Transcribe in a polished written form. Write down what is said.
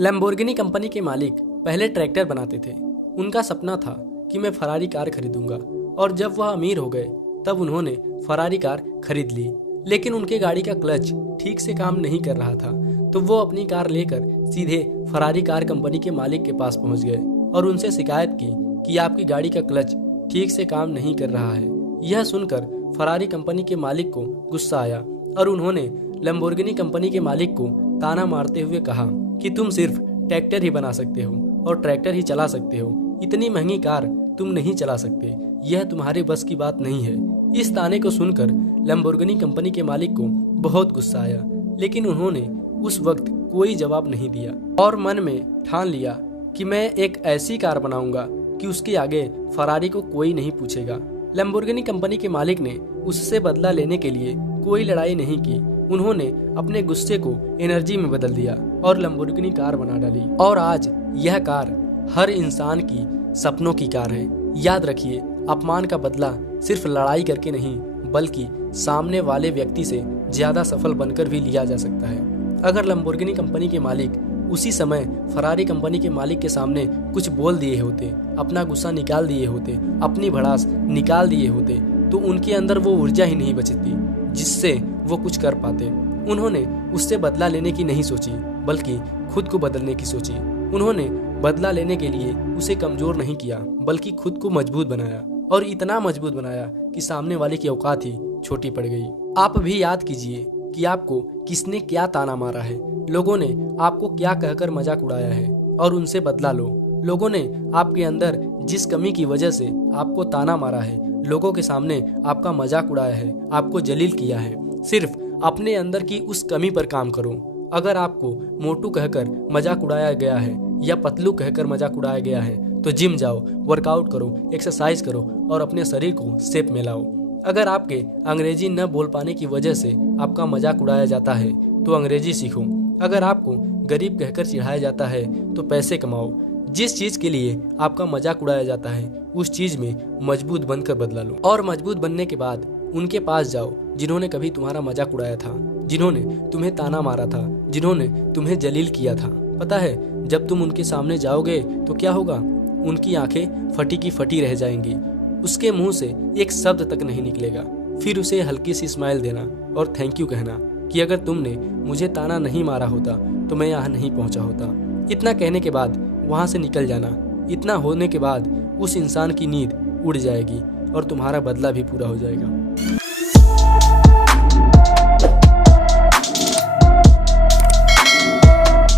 Lamborghini company के मालिक पहले ट्रैक्टर बनाते थे। उनका सपना था कि मैं फरारी कार खरीदूंगा और जब वह अमीर हो गए तब उन्होंने फरारी कार खरीद ली। लेकिन उनके गाड़ी का क्लच ठीक से काम नहीं कर रहा था, तो वो अपनी कार लेकर सीधे फरारी कार कंपनी के मालिक के पास पहुंच गए और उनसे शिकायत की कि आपकी गाड़ी का क्लच ठीक से काम नहीं कर रहा है। यह सुनकर फरारी कंपनी के मालिक को गुस्सा आया और उन्होंने लैम्बोर्गिनी कंपनी के मालिक को ताना मारते हुए कहा कि तुम सिर्फ ट्रैक्टर ही बना सकते हो और ट्रैक्टर ही चला सकते हो, इतनी महंगी कार तुम नहीं चला सकते, यह तुम्हारे बस की बात नहीं है। इस ताने को सुनकर लैम्बोर्गिनी कंपनी के मालिक को बहुत गुस्सा आया, लेकिन उन्होंने उस वक्त कोई जवाब नहीं दिया और मन में ठान लिया कि मैं एक ऐसी कार बनाऊंगा कि उसके आगे फरारी को कोई नहीं पूछेगा। लैम्बोर्गिनी कंपनी के मालिक ने उससे बदला लेने के लिए कोई लड़ाई नहीं की। उन्होंने अपने गुस्से को एनर्जी में बदल दिया और लैम्बोर्गिनी कार बना डाली और आज यह कार हर इंसान की सपनों की कार है। याद रखिए, अपमान का बदला सिर्फ लड़ाई करके नहीं बल्कि सामने वाले व्यक्ति से ज्यादा सफल बनकर भी लिया जा सकता है। अगर लैम्बोर्गिनी कंपनी के मालिक उसी समय फरारी कंपनी के मालिक के सामने कुछ बोल दिए होते, अपना गुस्सा निकाल दिए होते, अपनी भड़ास निकाल दिए होते, तो उनके अंदर वो ऊर्जा ही नहीं बचती जिससे वो कुछ कर पाते। उन्होंने उससे बदला लेने की नहीं सोची बल्कि खुद को बदलने की सोची। उन्होंने बदला लेने के लिए उसे कमजोर नहीं किया बल्कि खुद को मजबूत बनाया और इतना मजबूत बनाया कि सामने वाले की औकात ही छोटी पड़ गई। आप भी याद कीजिए कि आपको किसने क्या ताना मारा है, लोगों ने आपको क्या कहकर मजाक उड़ाया है और उनसे बदला लो। लोगों ने आपके अंदर जिस कमी की वजह से आपको ताना मारा है, लोगों के सामने आपका मजाक उड़ाया है, आपको जलील किया है, सिर्फ अपने अंदर की उस कमी पर काम करो। अगर आपको मोटू कहकर मजाक उड़ाया गया है या पतलू कहकर मजाक उड़ाया गया है तो जिम जाओ, वर्कआउट करो, एक्सरसाइज करो और अपने शरीर को शेप में लाओ। अगर आपके अंग्रेजी न बोल पाने की वजह से आपका मजाक उड़ाया जाता है तो अंग्रेजी सीखो। अगर आपको गरीब कहकर चिढ़ाया जाता है तो पैसे कमाओ। जिस चीज के लिए आपका मजाक उड़ाया जाता है उस चीज में मजबूत बनकर बदला लो और मजबूत बनने के बाद उनके पास जाओ जिन्होंने कभी तुम्हारा मजाक उड़ाया था, जिन्होंने तुम्हें ताना मारा था, जिन्होंने तुम्हें जलील किया था। पता है, जब तुम उनके सामने जाओगे तो क्या होगा? उनकी आंखें फटी की फटी रह जाएंगी, उसके मुंह से एक शब्द तक नहीं निकलेगा। फिर उसे हल्की सी स्माइल देना और थैंक यू कहना कि अगर तुमने मुझे ताना नहीं मारा होता तो मैं यहाँ नहीं पहुंचा होता। इतना कहने के बाद वहां से निकल जाना। इतना होने के बाद उस इंसान की नींद उड़ जाएगी और तुम्हारा बदला भी पूरा हो जाएगा।